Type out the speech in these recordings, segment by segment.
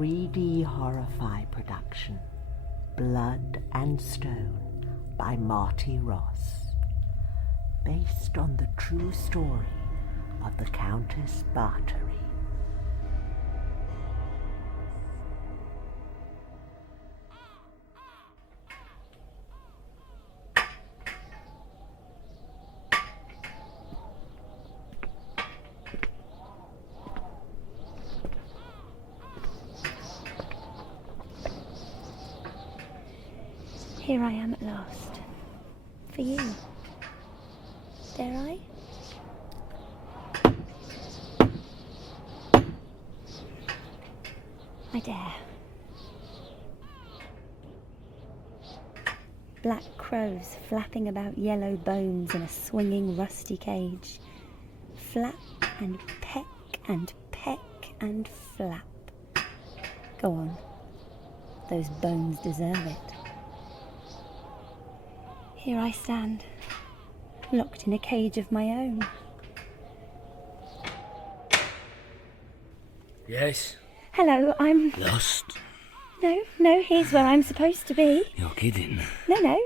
3D horror-fi production, Blood and Stone by Marty Ross, based on the true story of the Countess Bathory. Here I am at last. For you. Dare I? I dare. Black crows flapping about yellow bones in a swinging rusty cage. Flap and peck and peck and flap. Go on. Those bones deserve it. Here I stand, locked in a cage of my own. Yes? Hello, I'm... Lost? No, here's where I'm supposed to be. You're kidding. No,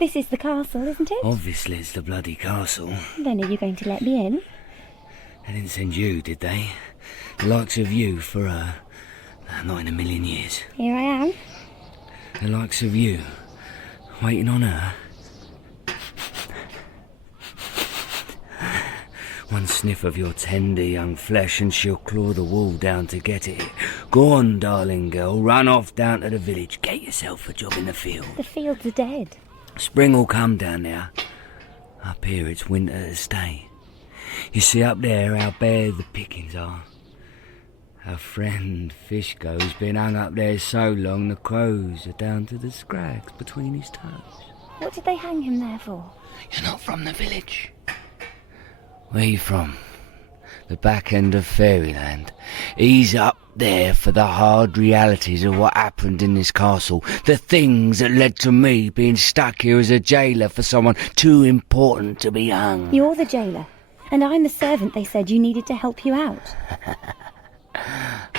this is the castle, isn't it? Obviously it's the bloody castle. Then are you going to let me in? They didn't send you, did they? The likes of you for, not in a million years. Here I am. The likes of you, waiting on her. One sniff of your tender young flesh and she'll claw the wall down to get it. Go on, darling girl, run off down to the village. Get yourself a job in the field. The fields are dead. Spring will come down there. Up here it's winter to stay. You see up there how bare the pickings are. Our friend Fishgo's been hung up there so long the crows are down to the scrags between his toes. What did they hang him there for? You're not from the village. Where you from? The back end of fairyland. He's up there for the hard realities of what happened in this castle. The things that led to me being stuck here as a jailer for someone too important to be hung. You're the jailer, and I'm the servant they said you needed to help you out.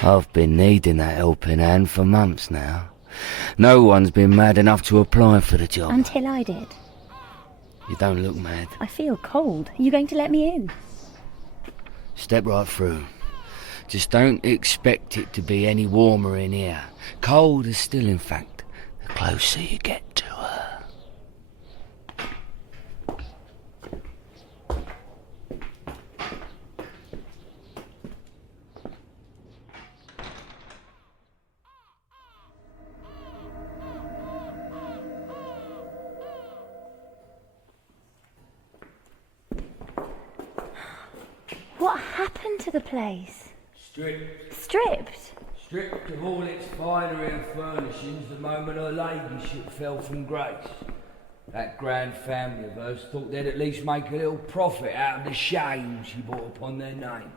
I've been needing that helping hand for months now. No one's been mad enough to apply for the job. Until I did. You don't look mad. I feel cold. Are you going to let me in? Step right through. Just don't expect it to be any warmer in here. Colder still, in fact, the closer you get to her. What happened to the place? Stripped. Stripped? Stripped of all its finery and furnishings the moment her ladyship fell from grace. That grand family of hers thought they'd at least make a little profit out of the shame she brought upon their name.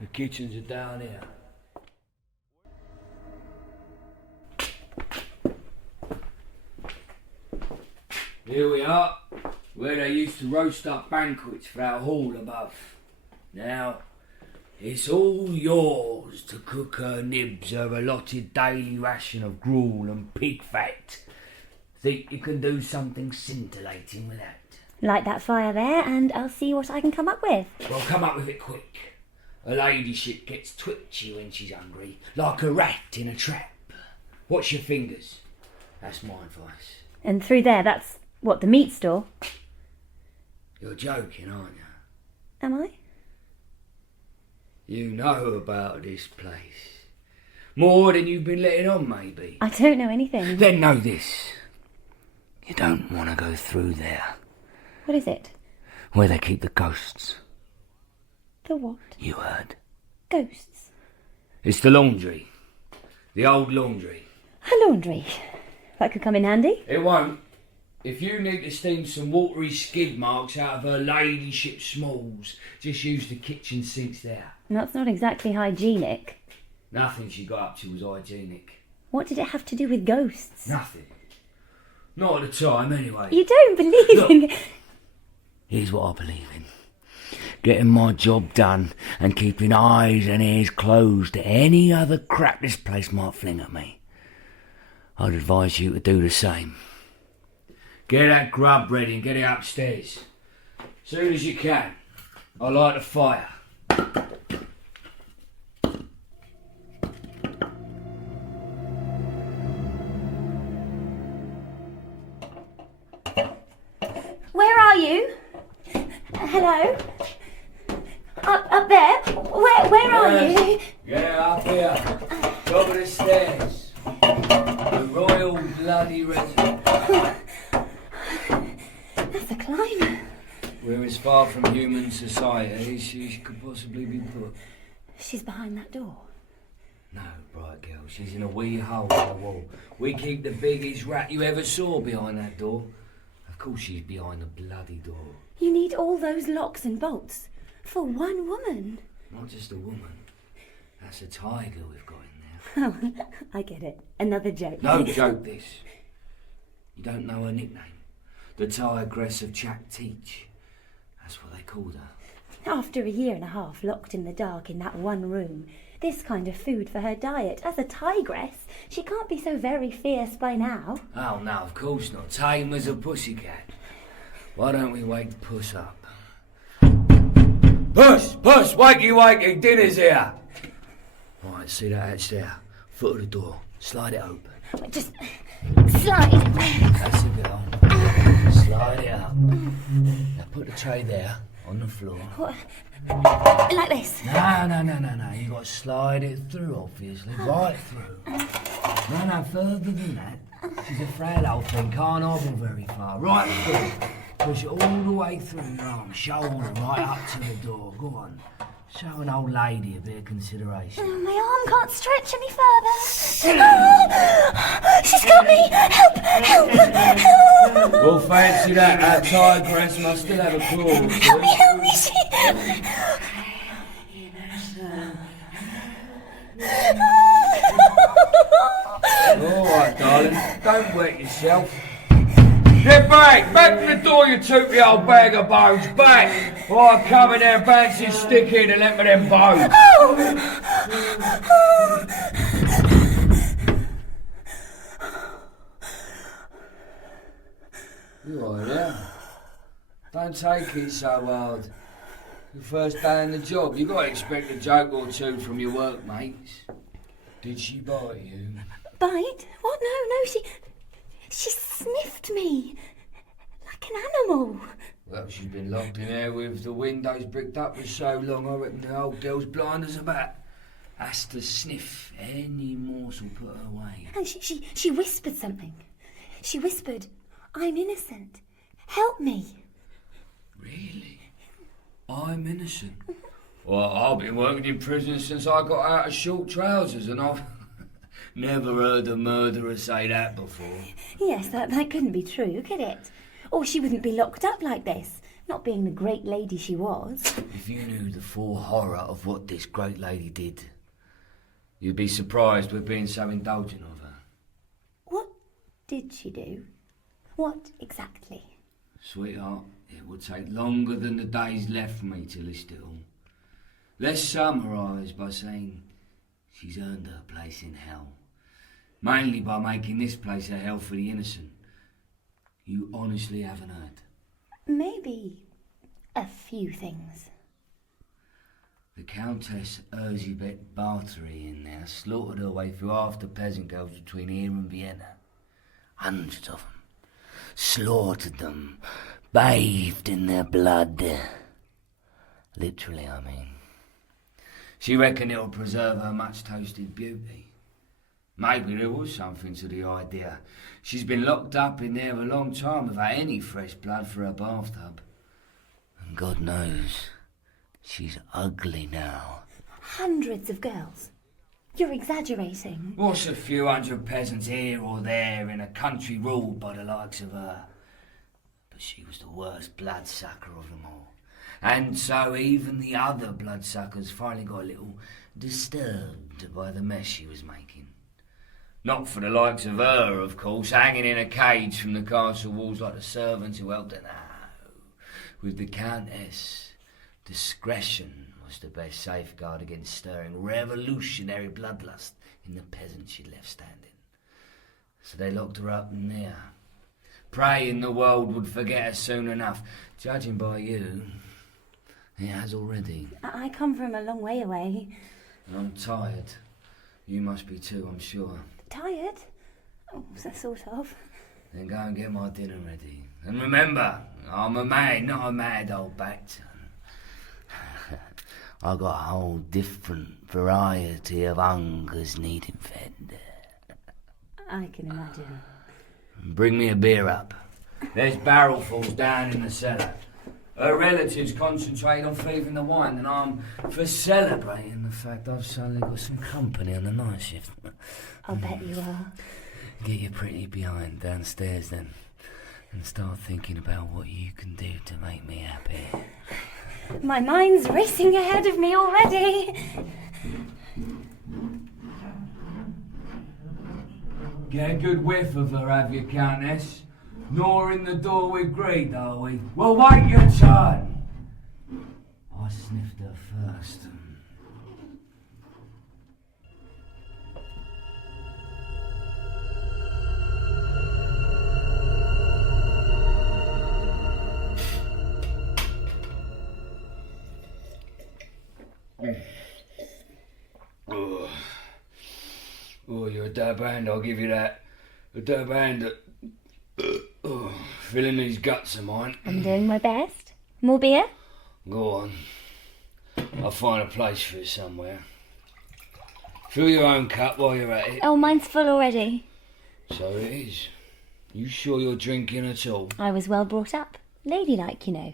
The kitchens are down here. Here we are, where they used to roast up banquets for our hall above. Now, it's all yours to cook her nibs her allotted daily ration of gruel and pig fat. Think you can do something scintillating with that? Light that fire there and I'll see what I can come up with. Well, come up with it quick. Her ladyship gets twitchy when she's hungry, like a rat in a trap. Watch your fingers. That's my advice. And through there, that's, what, the meat store? You're joking, aren't you? Am I? You know about this place. More than you've been letting on, maybe. I don't know anything. Then know this. You don't want to go through there. What is it? Where they keep the ghosts. The what? You heard. Ghosts. It's the laundry. The old laundry. A laundry. That could come in handy. It won't. If you need to steam some watery skid marks out of her ladyship's smalls, just use the kitchen sinks there. That's not exactly hygienic. Nothing she got up to was hygienic. What did it have to do with ghosts? Nothing. Not at the time, anyway. You don't believe Look, in... here's what I believe in. getting my job done and keeping eyes and ears closed to any other crap this place might fling at me. I'd advise you to do the same. Get that grub ready and get it upstairs. Soon as you can. I light a fire. Where are you? Hello? Up there? Where are you? Yeah, up here. Top of the stairs. The Royal Bloody Residence. That's a climb. We're as far from human society as she could possibly be put. She's behind that door. No, bright girl, she's in a wee hole in the wall. We keep the biggest rat you ever saw behind that door. Of course she's behind the bloody door. You need all those locks and bolts for one woman. Not just a woman. That's a tiger we've got in there. Oh, I get it. Another joke. No joke, this. You don't know her nickname? The Tigress of Cachtice. That's what they called her. After a year and a half locked in the dark in that one room, this kind of food for her diet, as a tigress, she can't be so very fierce by now. Oh, no, of course not. Tame as a pussycat. Why don't we wake Puss up? Puss! Puss! Wakey, wakey! Dinner's here! Right, see that hatch there? Foot of the door. Slide it open. Just slide. That's a girl. Slide it up. Now put the tray there, on the floor. What? Like this? No. You got to slide it through, obviously. Right through. No, further than that. She's a frail old thing, can't hobble very far. Right through. Push it all the way through your arm, shoulder, right up to the door. Go on. Show an old lady a bit of consideration. Oh, my arm can't stretch any further. Oh, she's got me! Help! Well, fancy that. Our tigress must still have a claw. Help me! All right, darling. Don't wet yourself. Get back! Back to the door, you tootly old bag of bones! Back! Or I'll come in there and bounce your stick in and let me them bones! You all right there? Don't take it so hard. Your first day in the job, you got to expect a joke or two from your workmates. Did she bite you? Bite? What? No, she sniffed me. Like an animal. Well, she's been locked in there with the windows bricked up for so long, I reckon the old girl's blind as a bat. Has to sniff any morsel put her way. And she whispered something. She whispered, "I'm innocent. Help me." Really? I'm innocent? Well, I've been working in prison since I got out of short trousers, and I've never heard a murderer say that before. Yes, that couldn't be true, could it? Or she wouldn't be locked up like this, not being the great lady she was. If you knew the full horror of what this great lady did, you'd be surprised we're being so indulgent of her. What did she do? What exactly? Sweetheart, it would take longer than the days left for me to list it all. Let's summarise by saying she's earned her place in hell. Mainly by making this place a hell for the innocent. You honestly haven't heard? Maybe a few things. The Countess Elizabeth Bathory in there slaughtered her way through half the peasant girls between here and Vienna. Hundreds of them. Slaughtered them. Bathed in their blood. Literally, I mean. She reckoned it'll preserve her much-toasted beauty. Maybe there was something to the idea. She's been locked up in there a long time without any fresh blood for her bathtub. And God knows, she's ugly now. Hundreds of girls. You're exaggerating. What's a few hundred peasants here or there in a country ruled by the likes of her? But she was the worst bloodsucker of them all. And so even the other bloodsuckers finally got a little disturbed by the mess she was making. Not for the likes of her, of course, hanging in a cage from the castle walls like the servants who helped her. No, with the Countess Discretion was the best safeguard against stirring revolutionary bloodlust in the peasants she left standing. So they locked her up in there, praying the world would forget her soon enough. Judging by you, it has already. I come from a long way away. I'm tired. You must be too, I'm sure. Tired? Oh, sort of. Then go and get my dinner ready. And remember, I'm a man, not a mad old bachelor. I got a whole different variety of hungers needing fed. I can imagine. Bring me a beer up. There's barrelfuls down in the cellar. Her relatives concentrate on thieving the wine, and I'm for celebrating the fact I've suddenly got some company on the night shift. I'll bet you are. Get your pretty behind downstairs then, and start thinking about what you can do to make me happy. My mind's racing ahead of me already. Get a good whiff of her, have you, Countess? Gnawing the door with greed, are we? Well, wait your turn. I sniffed her first. Oh, you're a dab hand, I'll give you that. A dab hand at filling these guts of mine. I'm doing my best. More beer? Go on. I'll find a place for it somewhere. Fill your own cup while you're at it. Oh, mine's full already. So it is. You sure you're drinking at all? I was well brought up. Ladylike, you know.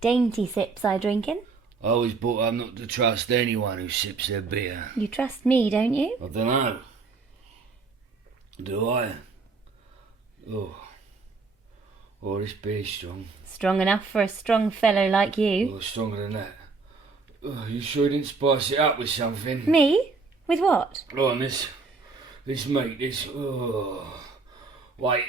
Dainty sips I drink in. I was brought up not to trust anyone who sips their beer. You trust me, don't you? I don't know. Do I? Oh, this beer's strong. Strong enough for a strong fellow like you. Oh, stronger than that. You sure you didn't spice it up with something? Me? With what? Oh, and this meat, this... Wait.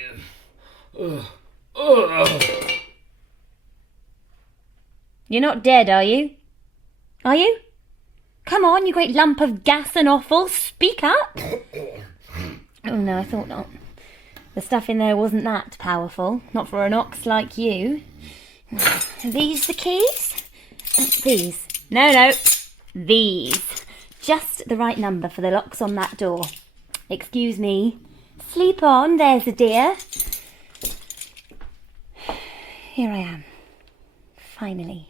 You're not dead, are you? Are you? Come on, you great lump of gas and offal, speak up! Oh no, I thought not. The stuff in there wasn't that powerful, not for an ox like you. Are these the keys? These. No, these. Just the right number for the locks on that door. Excuse me. Sleep on, there's a dear. Here I am. Finally.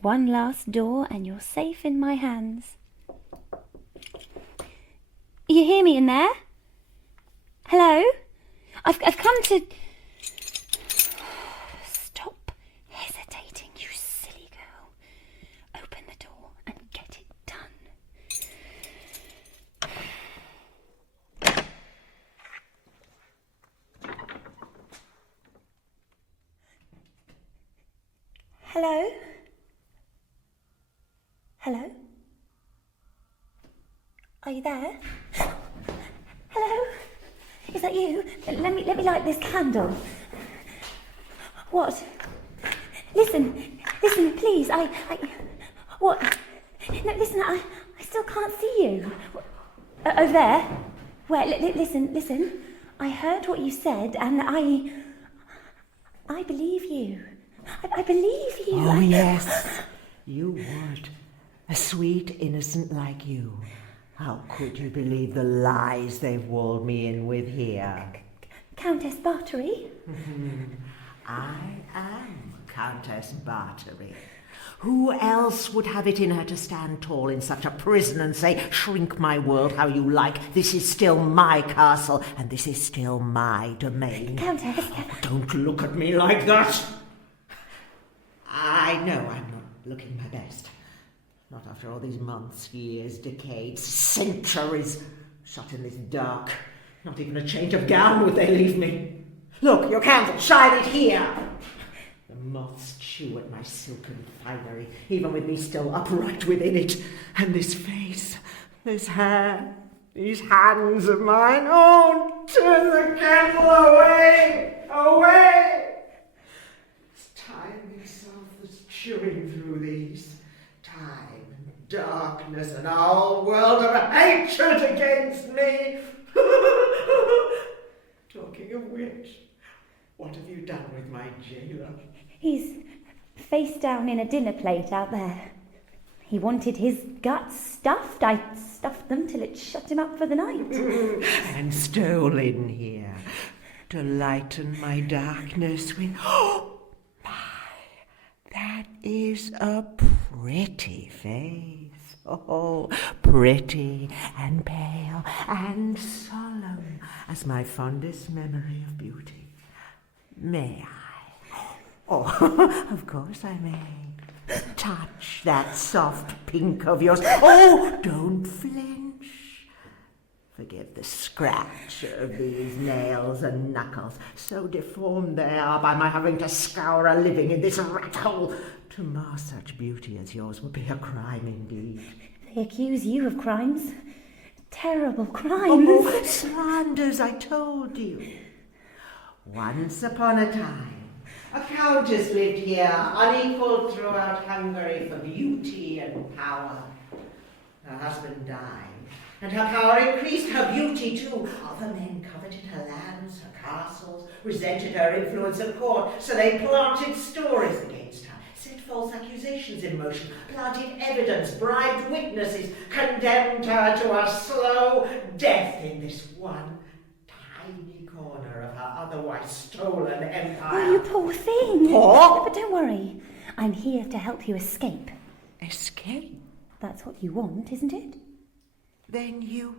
One last door and you're safe in my hands. You hear me in there? Hello? I've come to... Stop hesitating, you silly girl. Open the door and get it done. Hello? Hello? Are you there? Hello? Is that you? Let me light this candle. What? Listen, please. What? No, listen. I still can't see you. Over there. Where? Listen. I heard what you said, and I believe you. I believe you. Oh yes, you would. A sweet innocent like you. How could you believe the lies they've walled me in with here? Countess Bathory? I am Countess Bathory. Who else would have it in her to stand tall in such a prison and say, shrink my world how you like, this is still my castle, and this is still my domain? Countess? Oh, don't look at me like that! I know I'm not looking my best. Not after all these months, years, decades, centuries, shut in this dark. Not even a change of gown would they leave me. Look, your candle, shine it here. The moths chew at my silken finery, even with me still upright within it. And this face, this hair, these hands of mine, oh, turn the candle away, away. This tiring self, this chewing through these. Time and darkness and a whole world of hatred against me. Talking of which, what have you done with my jailer? He's face down in a dinner plate out there. He wanted his guts stuffed. I stuffed them till it shut him up for the night. And stole in here to lighten my darkness with... Oh, my, that is a pretty face. Oh, pretty and pale and solemn as my fondest memory of beauty. May I? Oh, of course I may. Touch that soft pink of yours. Oh, don't flinch. Forgive the scratch of these nails and knuckles. So deformed they are by my having to scour a living in this rat hole. To mar such beauty as yours would be a crime indeed. They accuse you of crimes. Terrible crimes. Oh, slanders, I told you. Once upon a time, a countess lived here, unequalled throughout Hungary for beauty and power. Her husband died, and her power increased, her beauty too. Other men coveted her lands, her castles, resented her influence at court, so they planted stories against her, set false accusations in motion, planted evidence, bribed witnesses, condemned her to a slow death in this one tiny corner of her otherwise stolen empire. Oh, you poor thing. Poor? But don't worry. I'm here to help you escape. Escape? That's what you want, isn't it? Then you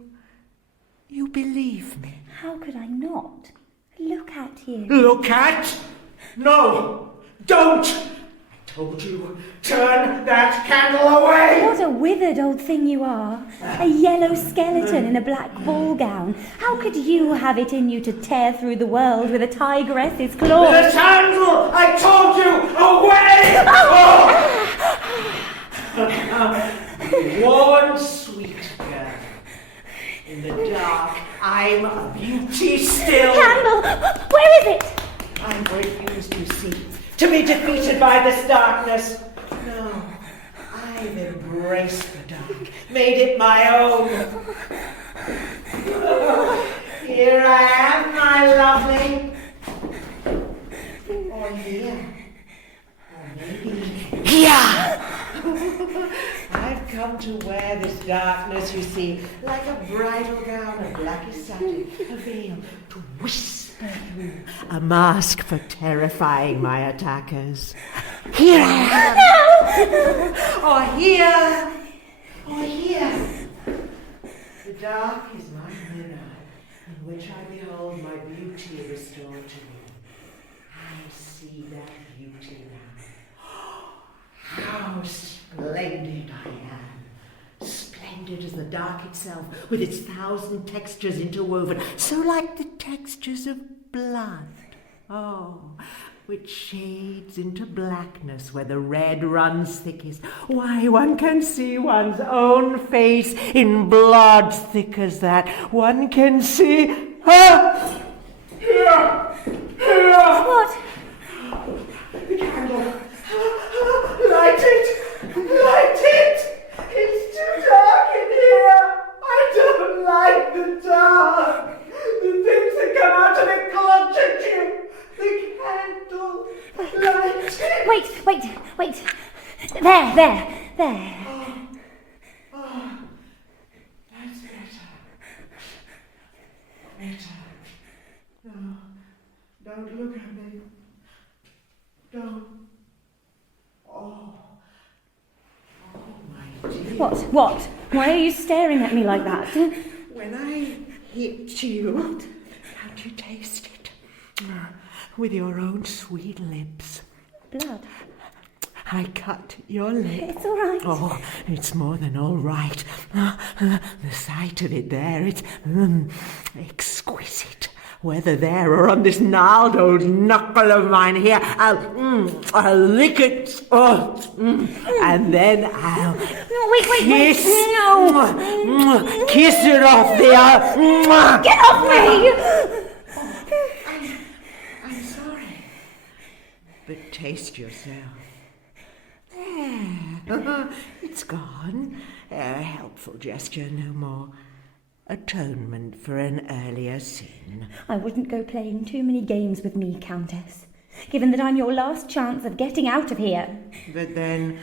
believe me? How could I not? Look at you. Look at? No! Don't! I told you, turn that candle away! What a withered old thing you are. A yellow skeleton in a black ball gown. How could you have it in you to tear through the world with a tigress's claws? The candle! I told you, away! Warm, sweet girl. In the dark, I'm a beauty still. Candle! Where is it? I refuse, you see, to be defeated by this darkness. No, I've embraced the dark, made it my own. Here I am, my lovely. Or here. Or maybe here. I've come to wear this darkness, you see, like a bridal gown of blackest satin, a veil to whisper through, a mask for terrifying my attackers. Here I am! Or here! Or here! The dark is my mirror, in which I behold my beauty restored to me. I see that beauty now. How splendid I am. Splendid as the dark itself, with its 1,000 textures interwoven, so like the textures of blood. Oh, which shades into blackness where the red runs thickest. Why, one can see one's own face in blood thick as that. One can see her. Here! Here! What? The candle. Light it! Light it! It's too dark in here! I don't like the dark! The things that come out of it clutch at you! The candle! Light it! Wait. There. Oh, that's better. Better. No, don't look at me. Don't. Oh, my dear. What? Why are you staring at me like that? When I hit you, can't you taste it? With your own sweet lips. Blood. I cut your lip. It's all right. Oh, it's more than all right. The sight of it there, it's exquisite. Whether there or on this gnarled old knuckle of mine here, I'll lick it. And then I'll Wait. No. Kiss it off there. Get off me! I'm sorry. But taste yourself. It's gone. A helpful gesture, no more. Atonement for an earlier sin. I wouldn't go playing too many games with me, Countess, given that I'm your last chance of getting out of here. But then,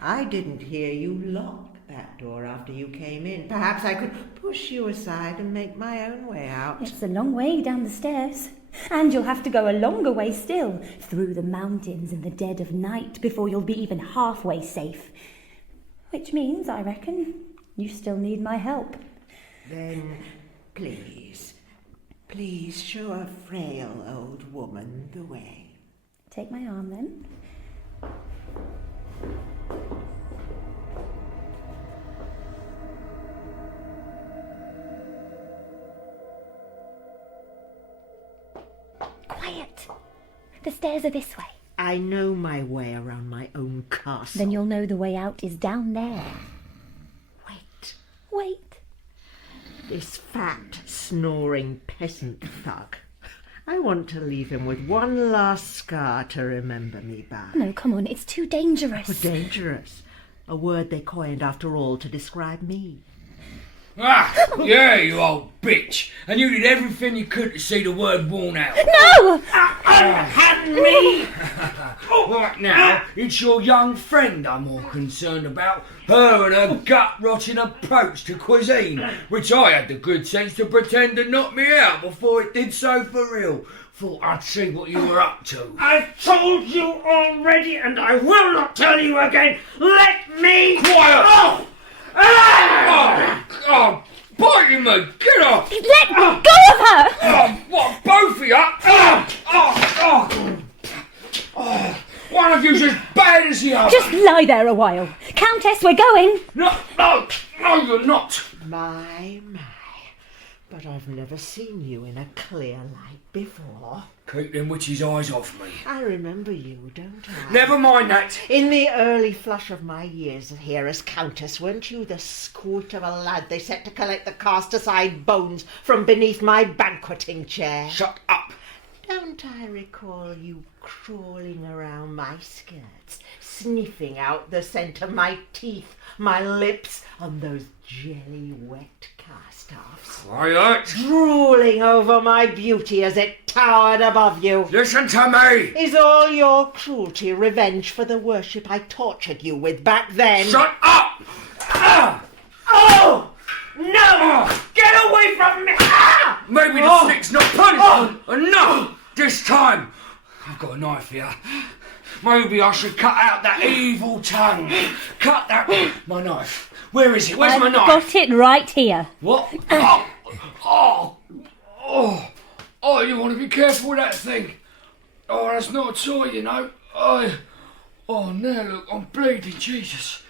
I didn't hear you lock that door after you came in. Perhaps I could push you aside and make my own way out. It's a long way down the stairs, and you'll have to go a longer way still, through the mountains in the dead of night, before you'll be even halfway safe. Which means, I reckon, you still need my help. Then, please show a frail old woman the way. Take my arm, then. Quiet! The stairs are this way. I know my way around my own castle. Then you'll know the way out is down there. Wait. This fat, snoring peasant thug. I want to leave him with one last scar to remember me by. No, come on, it's too dangerous. Oh, dangerous. A word they coined, after all, to describe me. Ah, yeah, you old bitch. And you did everything you could to see the word worn out. No! Unhand me! Right now, it's your young friend I'm more concerned about. Her and her gut-rotting approach to cuisine, which I had the good sense to pretend to knock me out before it did so for real. Thought I'd see what you were up to. I've told you already, and I will not tell you again. Let me... Quiet! Oh! Oh, biting me! Get off! Let go of her! Oh, what, both of you? One of you's as bad as the other. Just lie there a while. Countess, we're going. No, you're not. My. But I've never seen you in a clear light before. Keep them witches' eyes off me. I remember you, don't I? Never mind that. In the early flush of my years here as Countess, weren't you the squint of a lad they set to collect the cast-aside bones from beneath my banqueting chair? Shut up. Don't I recall you crawling around my skirts, sniffing out the scent of my teeth, my lips, on those jelly-wet cast-offs? Quiet. Drooling over my beauty as it towered above you. Listen to me. Is all your cruelty revenge for the worship I tortured you with back then? Shut up. Oh! No! Get away from me! Ah! Maybe the stick's not punishment enough this time. I've got a knife here. Maybe I should cut out that evil tongue. Cut that... My knife. Where is it? Where's my knife? Got it right here. What? You want to be careful with that thing. Oh, that's not a toy, you know. Now look, I'm bleeding, Jesus.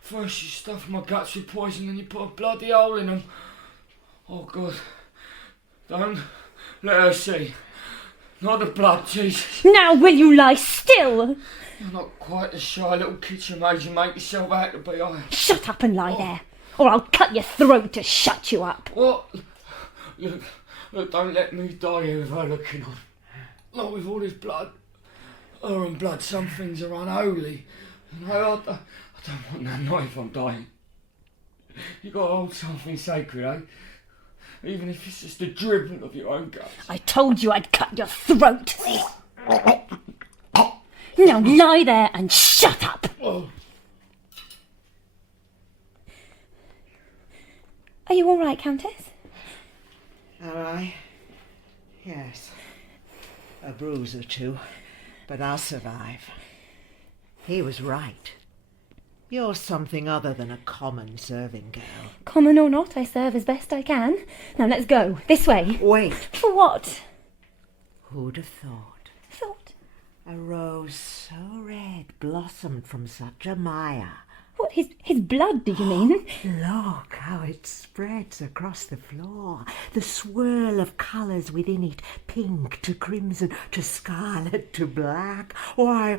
First you stuff my guts with poison, then you put a bloody hole in them. Oh, God. Don't let her see. Not the blood, Jesus. Now will you lie still? You're not quite the shy little kitchen maid you make yourself out to be, are you? Shut up and lie there, or I'll cut your throat to shut you up. What? Look, don't let me die here with her looking on. Not with all this blood. Her and blood, some things are unholy. You know, I don't want that knife, I'm dying. You got to hold something sacred, eh? Even if it's just a dribble of your own guts. I told you I'd cut your throat. Now lie there and shut up. Oh. Are you all right, Countess? Am I? Yes. A bruise or two, but I'll survive. He was right. You're something other than a common serving girl. Common or not, I serve as best I can. Now let's go. This way. Wait. For what? Who'd have thought? Thought. A rose so red blossomed from such a mire. What, his blood, do you mean? Look how it spreads across the floor. The swirl of colours within it, pink to crimson to scarlet to black. Why,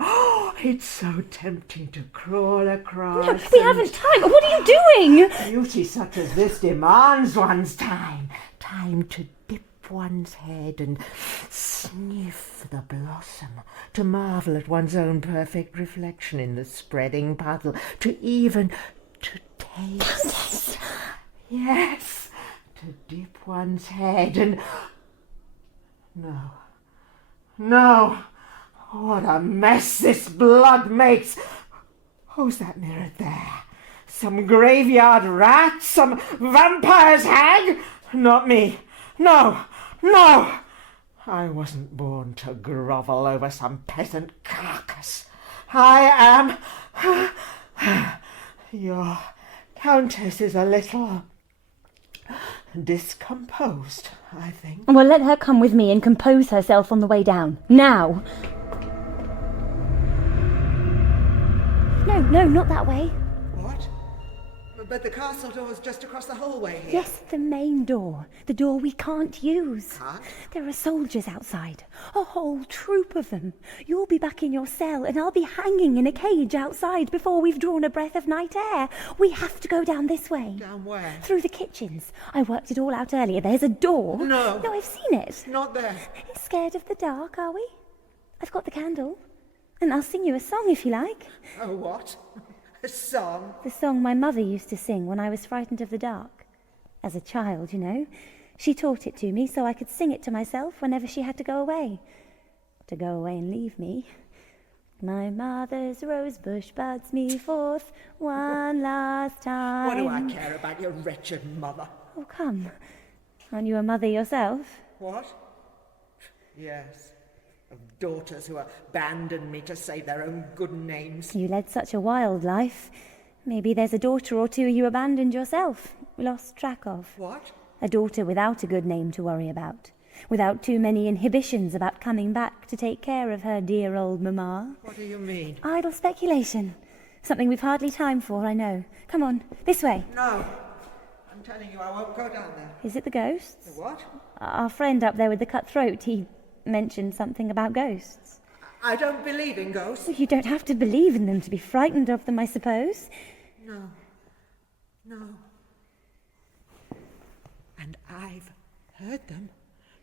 it's so tempting to crawl across. No, we haven't time. What are you doing? Beauty such as this demands one's time. Time to dip dip one's head and sniff the blossom, to marvel at one's own perfect reflection in the spreading puddle, to taste. Yes, to dip one's head and... No, what a mess this blood makes. Who's that mirrored there? Some graveyard rat? Some vampire's hag? Not me. No. I wasn't born to grovel over some peasant carcass. I am... Your Countess is a little... discomposed, I think. Well, let her come with me and compose herself on the way down. Now! No, not that way. What? But the castle door's just across the hallway here. Yes, the main door. The door we can't use. Can't? There are soldiers outside. A whole troop of them. You'll be back in your cell and I'll be hanging in a cage outside before we've drawn a breath of night air. We have to go down this way. Down where? Through the kitchens. I worked it all out earlier. There's a door. No, I've seen it. not there. Scared of the dark, are we? I've got the candle. And I'll sing you a song if you like. Oh, what? A song? The song my mother used to sing when I was frightened of the dark. As a child, you know. She taught it to me so I could sing it to myself whenever she had to go away. To go away and leave me. My mother's rose bush buds me forth one last time. What do I care about your wretched mother? Oh, come. Aren't you a mother yourself? What? Yes. Of daughters who abandoned me to save their own good names. You led such a wild life. Maybe there's a daughter or two you abandoned yourself, lost track of. What? A daughter without a good name to worry about. Without too many inhibitions about coming back to take care of her dear old mamma. What do you mean? Idle speculation. Something we've hardly time for, I know. Come on, this way. No. I'm telling you, I won't go down there. Is it the ghosts? The what? Our friend up there with the cut throat, he mentioned something about ghosts. I don't believe in ghosts. Well, you don't have to believe in them to be frightened of them, I suppose. No. And I've heard them.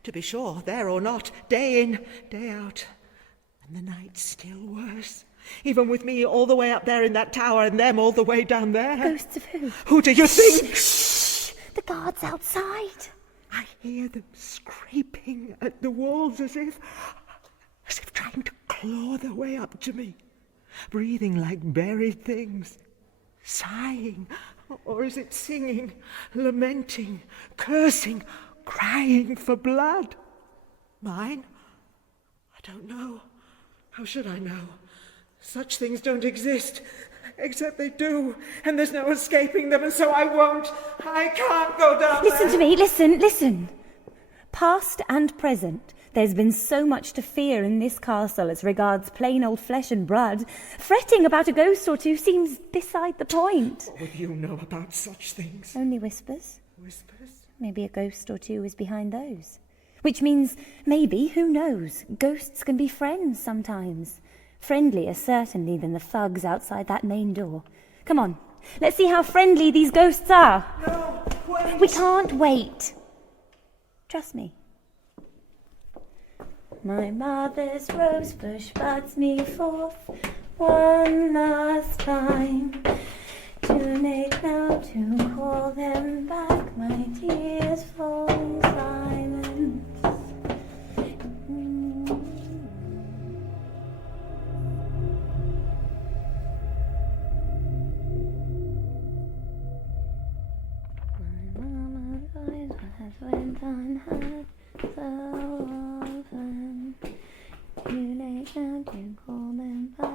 To be sure, there or not, day in, day out. And the night's still worse. Even with me all the way up there in that tower and them all the way down there. Ghosts of who? Who do you think? Shh! The guards outside. I hear them scraping at the walls as if trying to claw their way up to me. Breathing like buried things. Sighing. Or is it singing, lamenting, cursing, crying for blood? Mine? I don't know. How should I know? Such things don't exist. Except they do. And there's no escaping them, and so I won't. I can't go down Listen there. to me, listen. Past and present. There's been so much to fear in this castle as regards plain old flesh and blood. Fretting about a ghost or two seems beside the point. What do you know about such things? Only whispers. Whispers? Maybe a ghost or two is behind those. Which means, maybe, who knows, ghosts can be friends sometimes. Friendlier, certainly, than the thugs outside that main door. Come on, let's see how friendly these ghosts are. No, wait. We can't wait. Trust me. My mother's rosebush buds me forth one last time. Too late now to call them back, my tears fall in silence. My mama's eyes went on her so often. Too late now to call them back.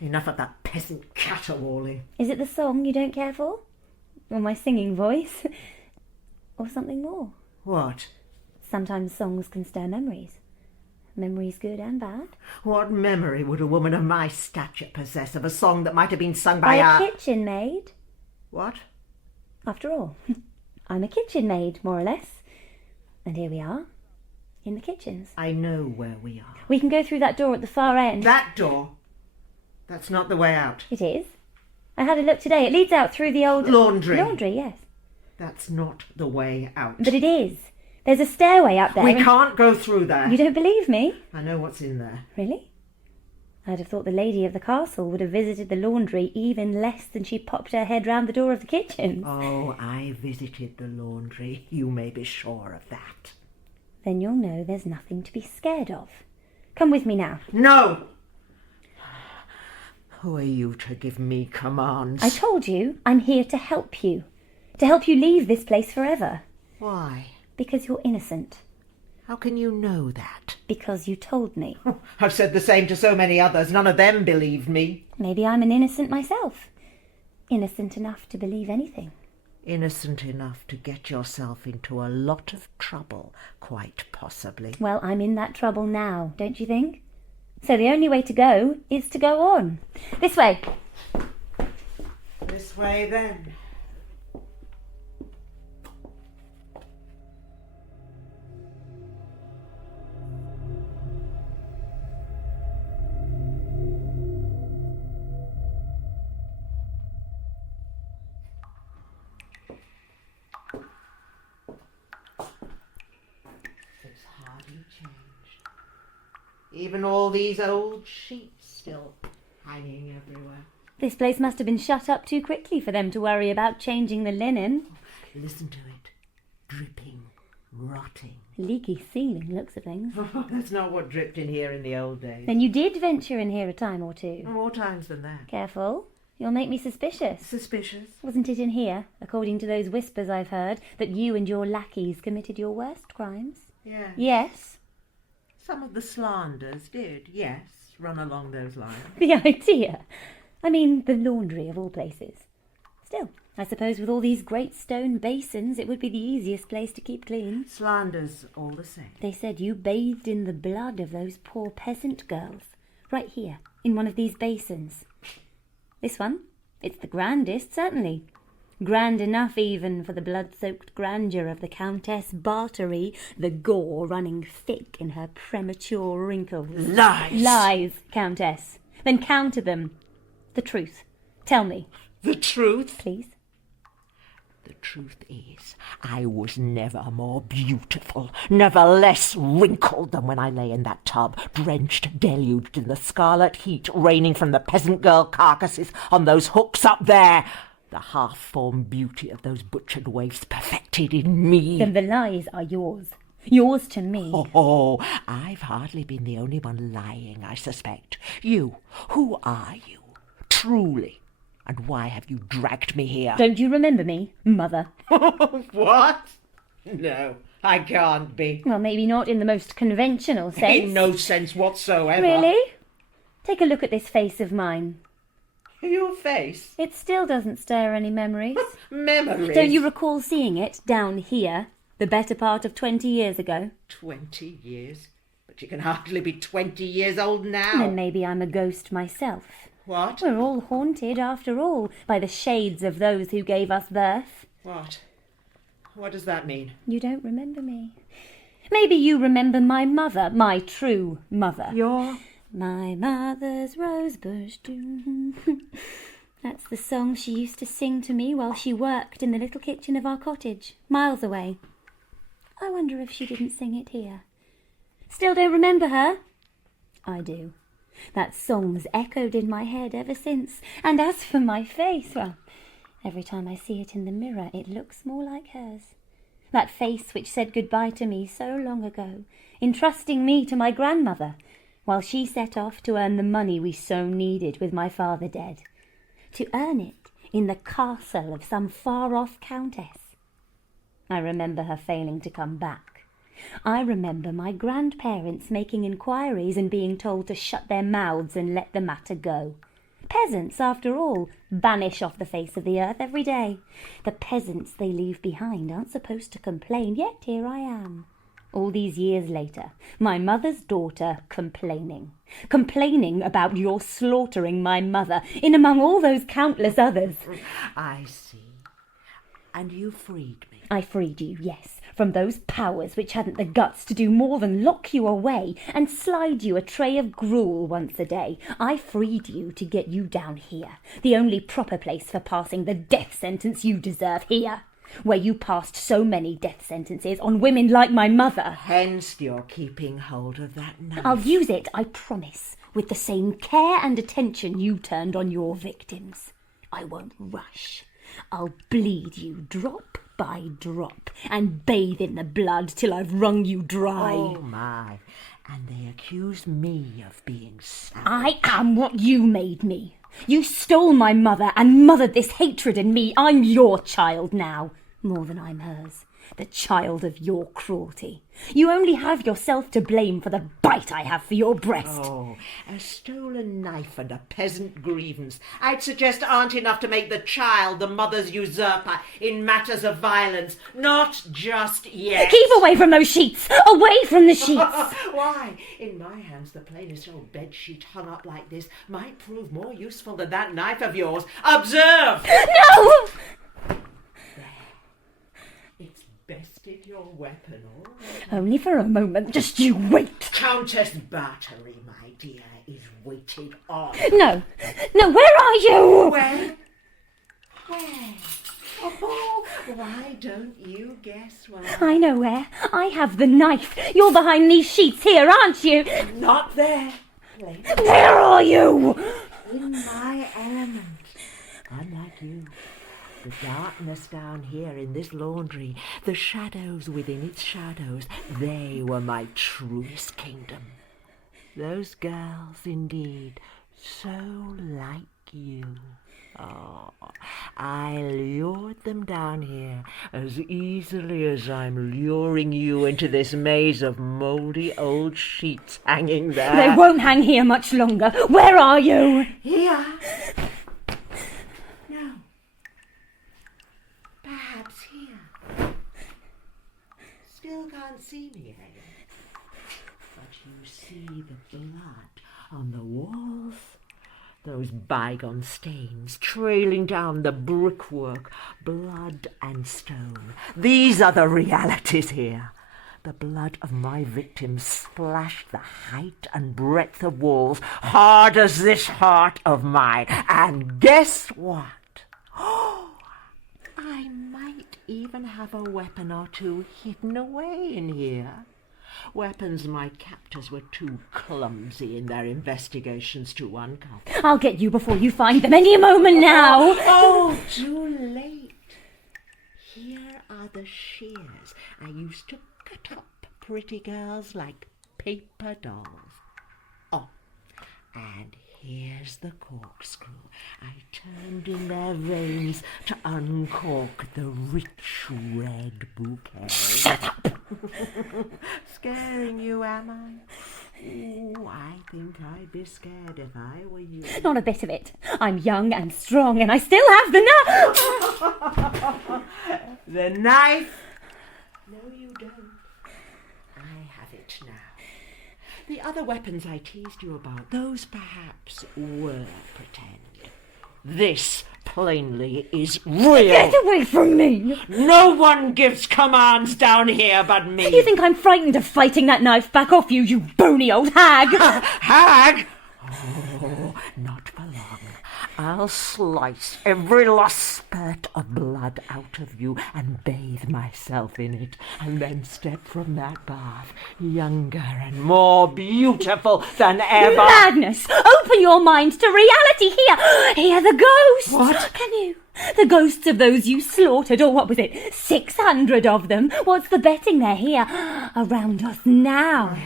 Enough of that peasant caterwauling. Is it the song you don't care for? Or my singing voice? Or something more? What? Sometimes songs can stir memories. Memories good and bad. What memory would a woman of my stature possess of a song that might have been sung by a kitchen maid. What? After all, I'm a kitchen maid, more or less. And here we are, in the kitchens. I know where we are. We can go through that door at the far end. That door? That's not the way out. It is. I had a look today. It leads out through the old... Laundry. Laundry, yes. That's not the way out. But it is. There's a stairway up there. We can't go through there. You don't believe me? I know what's in there. Really? I'd have thought the lady of the castle would have visited the laundry even less than she popped her head round the door of the kitchen. Oh, I visited the laundry. You may be sure of that. Then you'll know there's nothing to be scared of. Come with me now. No! Who are you to give me commands? I told you I'm here to help you. To help you leave this place forever. Why? Because you're innocent. How can you know that? Because you told me. I've said the same to so many others. None of them believed me. Maybe I'm an innocent myself. Innocent enough to believe anything. Innocent enough to get yourself into a lot of trouble, quite possibly. Well, I'm in that trouble now, don't you think? So the only way to go is to go on. This way. This way, then. Even all these old sheets still hanging everywhere. This place must have been shut up too quickly for them to worry about changing the linen. Listen to it. Dripping, rotting. Leaky ceiling, looks of things. That's not what dripped in here in the old days. Then you did venture in here a time or two. More times than that. Careful. You'll make me suspicious. Suspicious? Wasn't it in here, according to those whispers I've heard, that you and your lackeys committed your worst crimes? Yeah. Yes. Some of the slanders did, yes, run along those lines. The idea. I mean, the laundry of all places. Still, I suppose with all these great stone basins, it would be the easiest place to keep clean. Slanders all the same. They said you bathed in the blood of those poor peasant girls, right here, in one of these basins. This one, it's the grandest, certainly. Grand enough even for the blood-soaked grandeur of the Countess Bathory, the gore running thick in her premature wrinkles. Lies! Lies, Countess. Then counter them. The truth. Tell me. The truth? Please. The truth is, I was never more beautiful, never less wrinkled than when I lay in that tub, drenched, deluged in the scarlet heat raining from the peasant girl carcasses on those hooks up there. The half-formed beauty of those butchered waifs perfected in me. Then the lies are yours. Yours to me. Oh, I've hardly been the only one lying, I suspect. You, who are you, truly? And why have you dragged me here? Don't you remember me, Mother? What? No, I can't be. Well, maybe not in the most conventional sense. In no sense whatsoever. Really? Take a look at this face of mine. Your face? It still doesn't stir any memories. Memories? Don't you recall seeing it down here, the better part of 20 years ago? 20 years? But you can hardly be 20 years old now. Then maybe I'm a ghost myself. What? We're all haunted, after all, by the shades of those who gave us birth. What? What does that mean? You don't remember me. Maybe you remember my mother, my true mother. Your... My mother's rosebush. That's the song she used to sing to me while she worked in the little kitchen of our cottage, miles away. I wonder if she didn't sing it here. Still don't remember her? I do. That song's echoed in my head ever since. And as for my face, well, every time I see it in the mirror, it looks more like hers. That face which said goodbye to me so long ago, entrusting me to my grandmother, while she set off to earn the money we so needed with my father dead. To earn it in the castle of some far-off countess. I remember her failing to come back. I remember my grandparents making inquiries and being told to shut their mouths and let the matter go. Peasants, after all, banish off the face of the earth every day. The peasants they leave behind aren't supposed to complain, yet here I am. All these years later, my mother's daughter complaining about your slaughtering my mother, in among all those countless others. I see. And you freed me. I freed you, yes, from those powers which hadn't the guts to do more than lock you away and slide you a tray of gruel once a day. I freed you to get you down here, the only proper place for passing the death sentence you deserve here. where you passed so many death sentences on women like my mother. Hence you're keeping hold of that knife. I'll use it, I promise, with the same care and attention you turned on your victims. I won't rush. I'll bleed you drop by drop and bathe in the blood till I've wrung you dry. Oh, my. And they accuse me of being savage. I am what you made me. You stole my mother and mothered this hatred in me. I'm your child now, more than I'm hers. The child of your cruelty. You only have yourself to blame for the bite I have for your breast. Oh, a stolen knife and a peasant grievance. I'd suggest aren't enough to make the child the mother's usurper in matters of violence. Not just yet. Keep away from those sheets! Away from the sheets! Why? In my hands, the plainest old bedsheet hung up like this might prove more useful than that knife of yours. Observe! No! It's bested your weapon, all right. Only for a moment. Just you wait. Countess Bathory, my dear, is waited on. No. No, where are you? Where? Oh, why don't you guess where? I know where. I have the knife. You're behind these sheets here, aren't you? Not there. Where are you? In my element. Unlike you. The darkness down here in this laundry, the shadows within its shadows, they were my truest kingdom. Those girls, indeed, so like you. Oh, I lured them down here as easily as I'm luring you into this maze of mouldy old sheets hanging there. They won't hang here much longer. Where are you? Here. No. Perhaps here. Still can't see me, eh? But you see the blood on the walls. Those bygone stains trailing down the brickwork, blood and stone. These are the realities here. The blood of my victims splashed the height and breadth of walls, hard as this heart of mine. And guess what? Oh, I might even have a weapon or two hidden away in here. Weapons my captors were too clumsy in their investigations to uncover. I'll get you before you find them any moment now. Oh, too late. Here are the shears I used to cut up pretty girls like paper dolls. Oh, and here's the corkscrew I turned in their veins to uncork the rich red bouquet. Shut up! Scaring you, am I? Ooh, I think I'd be scared if I were you. Not a bit of it. I'm young and strong and I still have the knife. The knife? No, you don't. I have it now. The other weapons I teased you about, those perhaps were pretend. This, plainly, is real. Get away from me! No one gives commands down here but me. You think I'm frightened of fighting that knife back off you, you bony old hag? Hag? Oh, not for long. I'll slice every last spurt of blood out of you and bathe myself in it, and then step from that bath, younger and more beautiful than ever. Madness! Open your mind to reality here! Hear the ghosts! What? Can you? The ghosts of those you slaughtered, or what was it? 600 of them. What's the betting they're here around us now?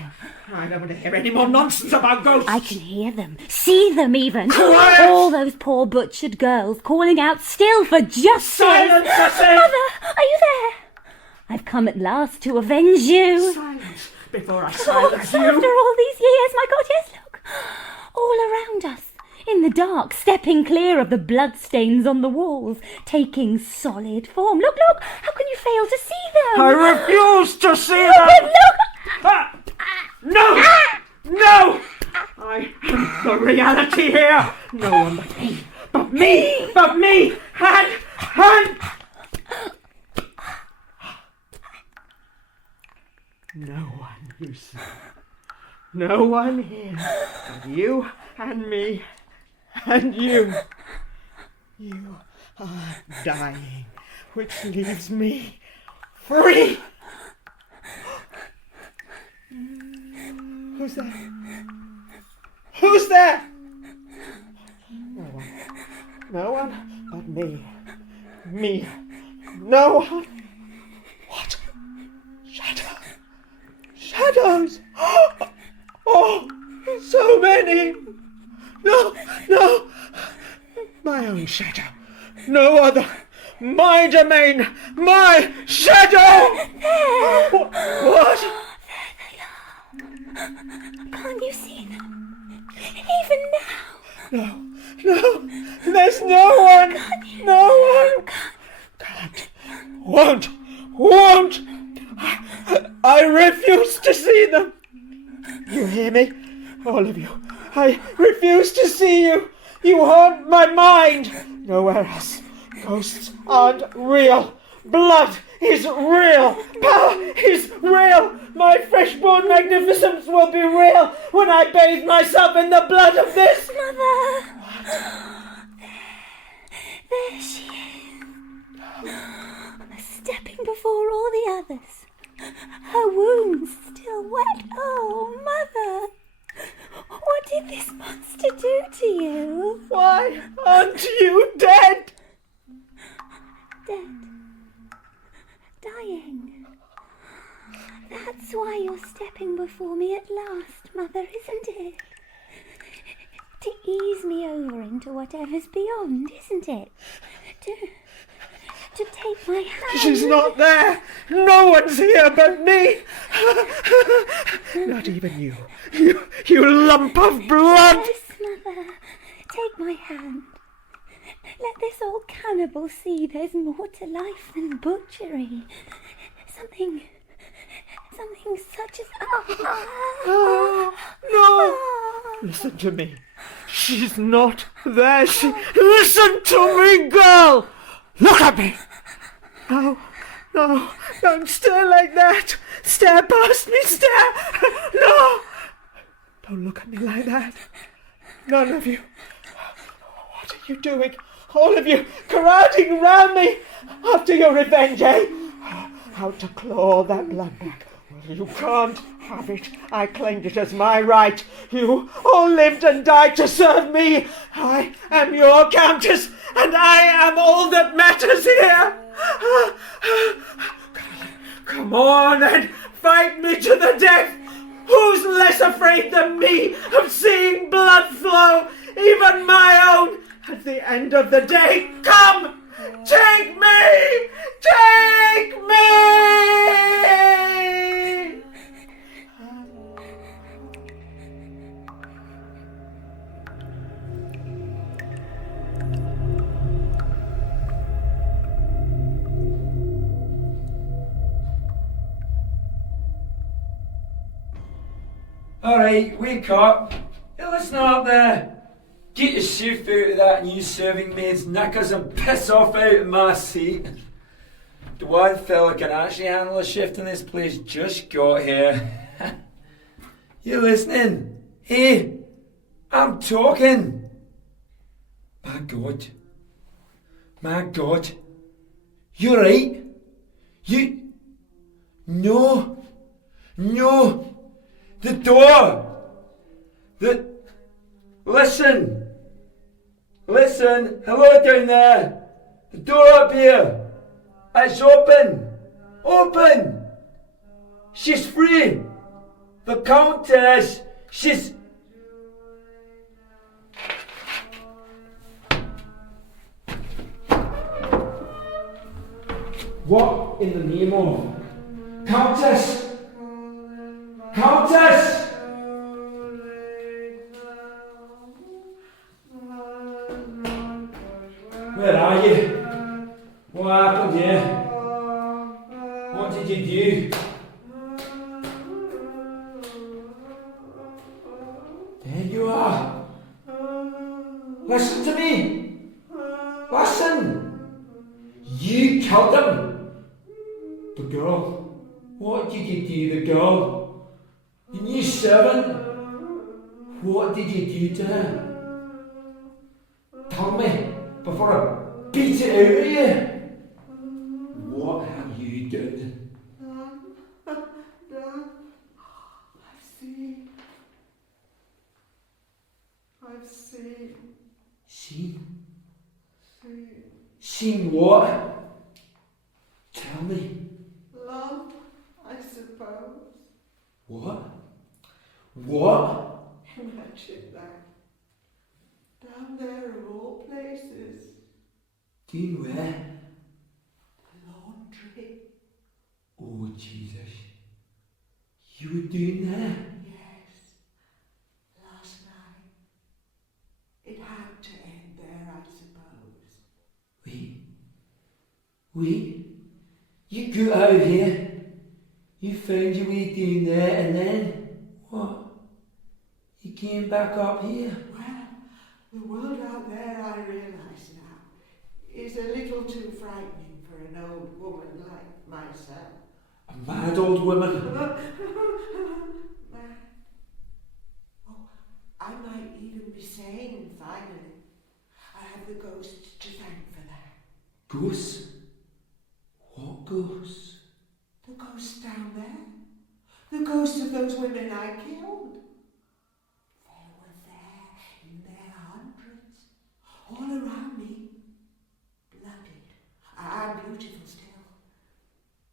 I don't want to hear any more nonsense about ghosts. I can hear them, see them even. Quiet! All those poor butchered girls calling out still for justice. Silence, I say! Mother, are you there? I've come at last to avenge you. Silence before I Oh, silence after you. all these years, my God, yes, look. All around us, in the dark, stepping clear of the bloodstains on the walls, taking solid form. Look, look, how can you fail to see them? I refuse to see But them. look! Ah! No! No! I am the reality here. No one but me. But me! But me! And... No one, you see. No one here but you and me and you. You are dying. which leaves me free. Who's there? Who's there? No one. No one but me. Me. No one. What? Shadows. Oh, so many. No. My own shadow. No other. My domain. My shadow. What? Can't you see them? Even now? No. There's no one. No one. Can't. Won't. I refuse to see them. You hear me? All of you. I refuse to see you. You haunt my mind. Nowhere else. Ghosts aren't real. Blood is real. Power is real. My freshborn magnificence will be real when I bathe myself in the blood of this. Mother! There she is. Stepping before all the others. Her wounds still wet. Oh, Mother! What did this monster do to you? Why aren't you dead? Dead. Dying. That's why you're stepping before me at last, Mother, isn't it? To ease me over into whatever's beyond, isn't it? To take my hand. She's not there. No one's here but me. Not even you. You lump of blood. Yes, Mother. Take my hand. Let this old cannibal see there's more to life than butchery. Something such as... No. Listen to me. She's not there. Listen to me, girl. Look at me. No. Don't stare like that. Stare past me. Stare. No. Don't look at me like that. None of you. What are you doing? All of you crowding round me after your revenge, eh? How to claw that blood back. Well, you can't have it. I claimed it as my right. You all lived and died to serve me. I am your Countess, and I am all that matters here. Come on and fight me to the death. Who's less afraid than me of seeing blood flow, even my own? At the end of the day, come! Take me! Take me! Alright, wake up. Hey, listen up there. Get yourself out of that new serving maid's knickers and piss off out of my seat. The one fella can actually handle a shift in this place just got here. You listening? Hey, I'm talking. My God. You're right. No. The door. Listen, hello down there. The door up here. It's open. She's free. The Countess, she's... What in the name of... Countess! Where are you? What happened here? What did you do? There you are. Listen to me. Listen. You killed him. The girl. What did you do, the girl? The new servant. What did you do to her? Tell me before I beat it out of you. been doing? None. None. I've seen. I've seen. Seen? Seen. Seen what? Tell me. Love, I suppose. What? What? Imagine that. Down there of all places. Doing where? The laundry. Oh, Jesus. You were doing there? Yes. Last night. It had to end there, I suppose. Wait. You got out of here. You found your way down there and then, what? You came back up here? Well, the world out there, I realise now, is a little too frightening for an old woman like myself. A mad old woman? Mad. Oh, I might even be sane finally. I have the ghost to thank for that. Ghosts? What ghosts? The ghosts down there. The ghosts of those women I killed. They were there in their hundreds, all around me, bloodied. I'm beautiful still.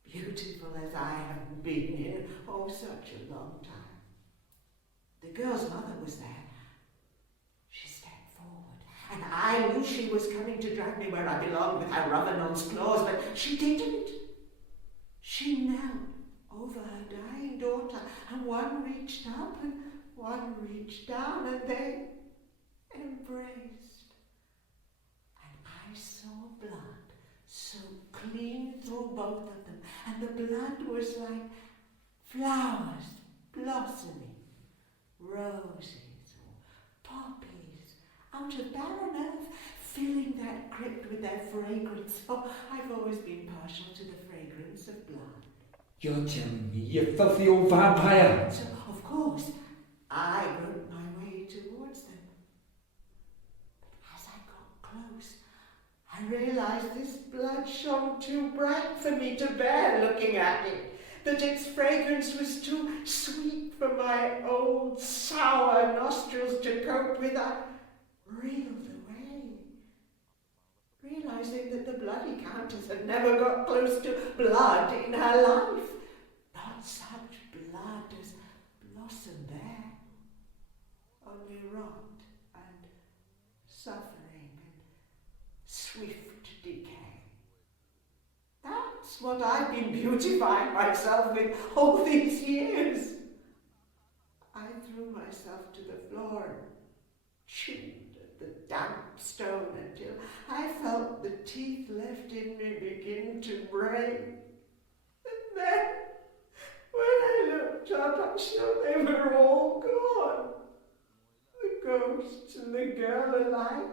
Beautiful as I haven't been in, oh, such a long time. The girl's mother was there. She stepped forward, and I knew she was coming to drag me where I belonged with her Ravenon's claws, but she didn't. She knelt over her dying daughter, and one reached up and one reached down, and they embraced. And I saw blood so clean through both of them, and the blood was like flowers blossoming, roses or poppies out of barren earth, filling that crypt with their fragrance. Oh, I've always been partial to the fragrance of blood. You're telling me, you filthy old vampire! So, of course, I groped my way towards them. But as I got close, I realized this blood shone too bright for me to bear looking at it, that its fragrance was too sweet for my old sour nostrils to cope with. I reeled away, realizing that the bloody Countess had never got close to blood in her life. Not such blood as blossomed there, only rot and suffering and swift decay. That's what I've been beautifying myself with all these years. I threw myself to the floor and chewed at the damp stone until I felt the teeth left in me begin to break. And then, when I looked up, I'm sure they were all gone. The ghost and the girl alike,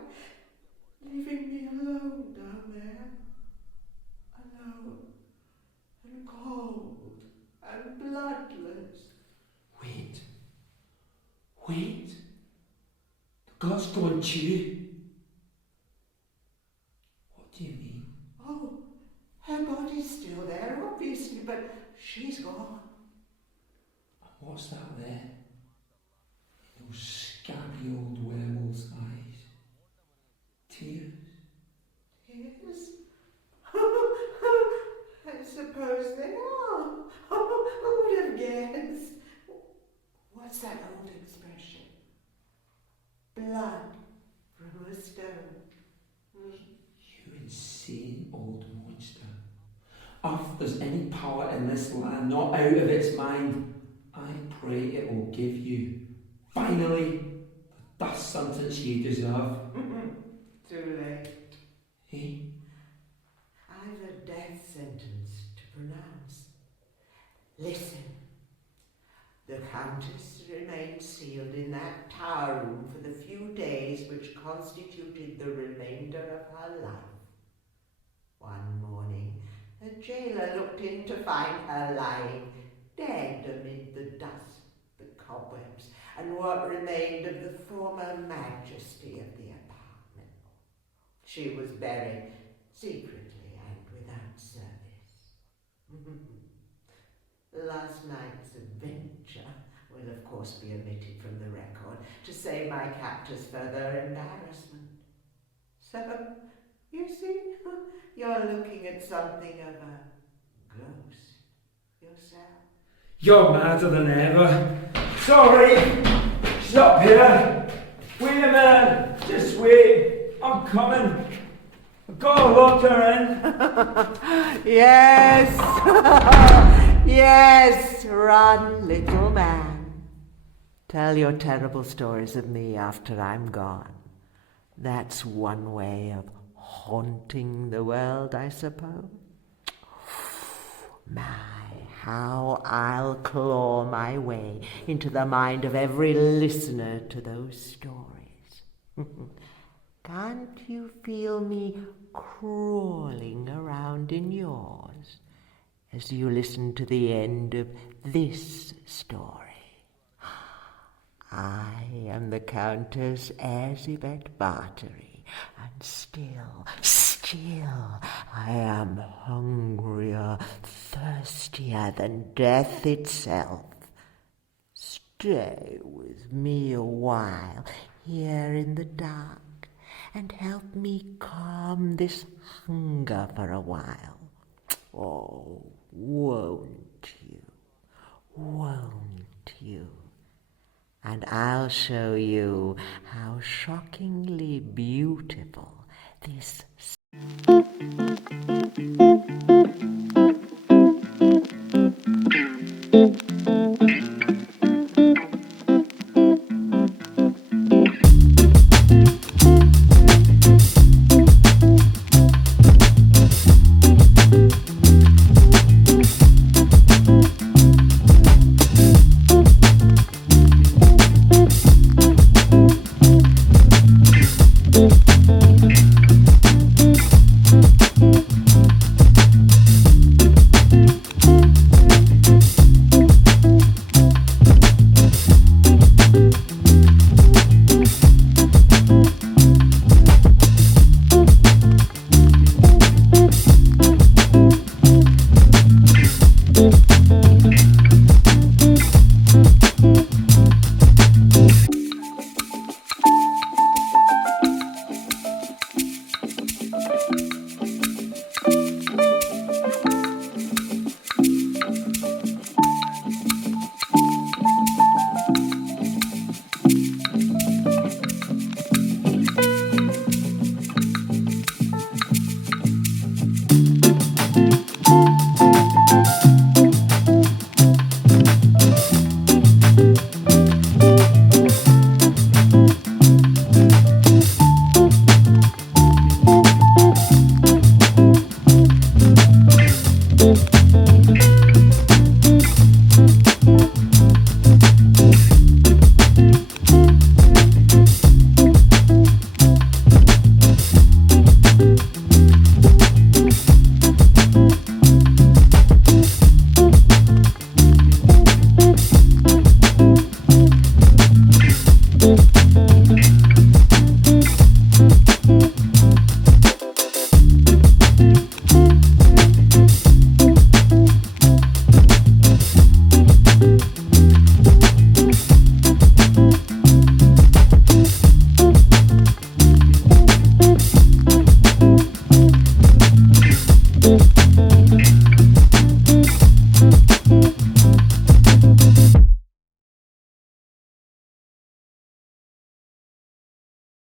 leaving me alone down there. Alone and cold and bloodless. Wait. The god's gone too. What do you mean? Oh, her body's still there, obviously, but she's gone. And what's that there? In those scabby old werewolf's eyes? Tears? Tears? I suppose they are. Who would have guessed? What's that old expression? Blood from a stone. You insane old monster. If there's any power in this land not out of its mind, I pray it will give you, finally, the death sentence you deserve. Too late. Eh? I've a death sentence to pronounce. Listen. The Countess remained sealed in that tower room for the few days which constituted the remainder of her life. One morning, a jailer looked in to find her lying dead amid the dust, the cobwebs, and what remained of the former majesty of the apartment. She was buried secretly and without service. Last night's adventure will of course be omitted from the record to save my captors further embarrassment. So, you see, you're looking at something of a ghost yourself. You're madder than ever. Sorry, she's up here. Wait a minute, just wait. I'm coming. I've got to lock her in. Yes, yes, run, little man. Tell your terrible stories of me after I'm gone. That's one way of haunting the world, I suppose. My, how I'll claw my way into the mind of every listener to those stories. Can't you feel me crawling around in yours as you listen to the end of this story? I am the Countess Elizabeth Bathory, and still, I am hungrier, thirstier than death itself. Stay with me a while here in the dark, and help me calm this hunger for a while. Oh, won't you? Won't you? And I'll show you how shockingly beautiful this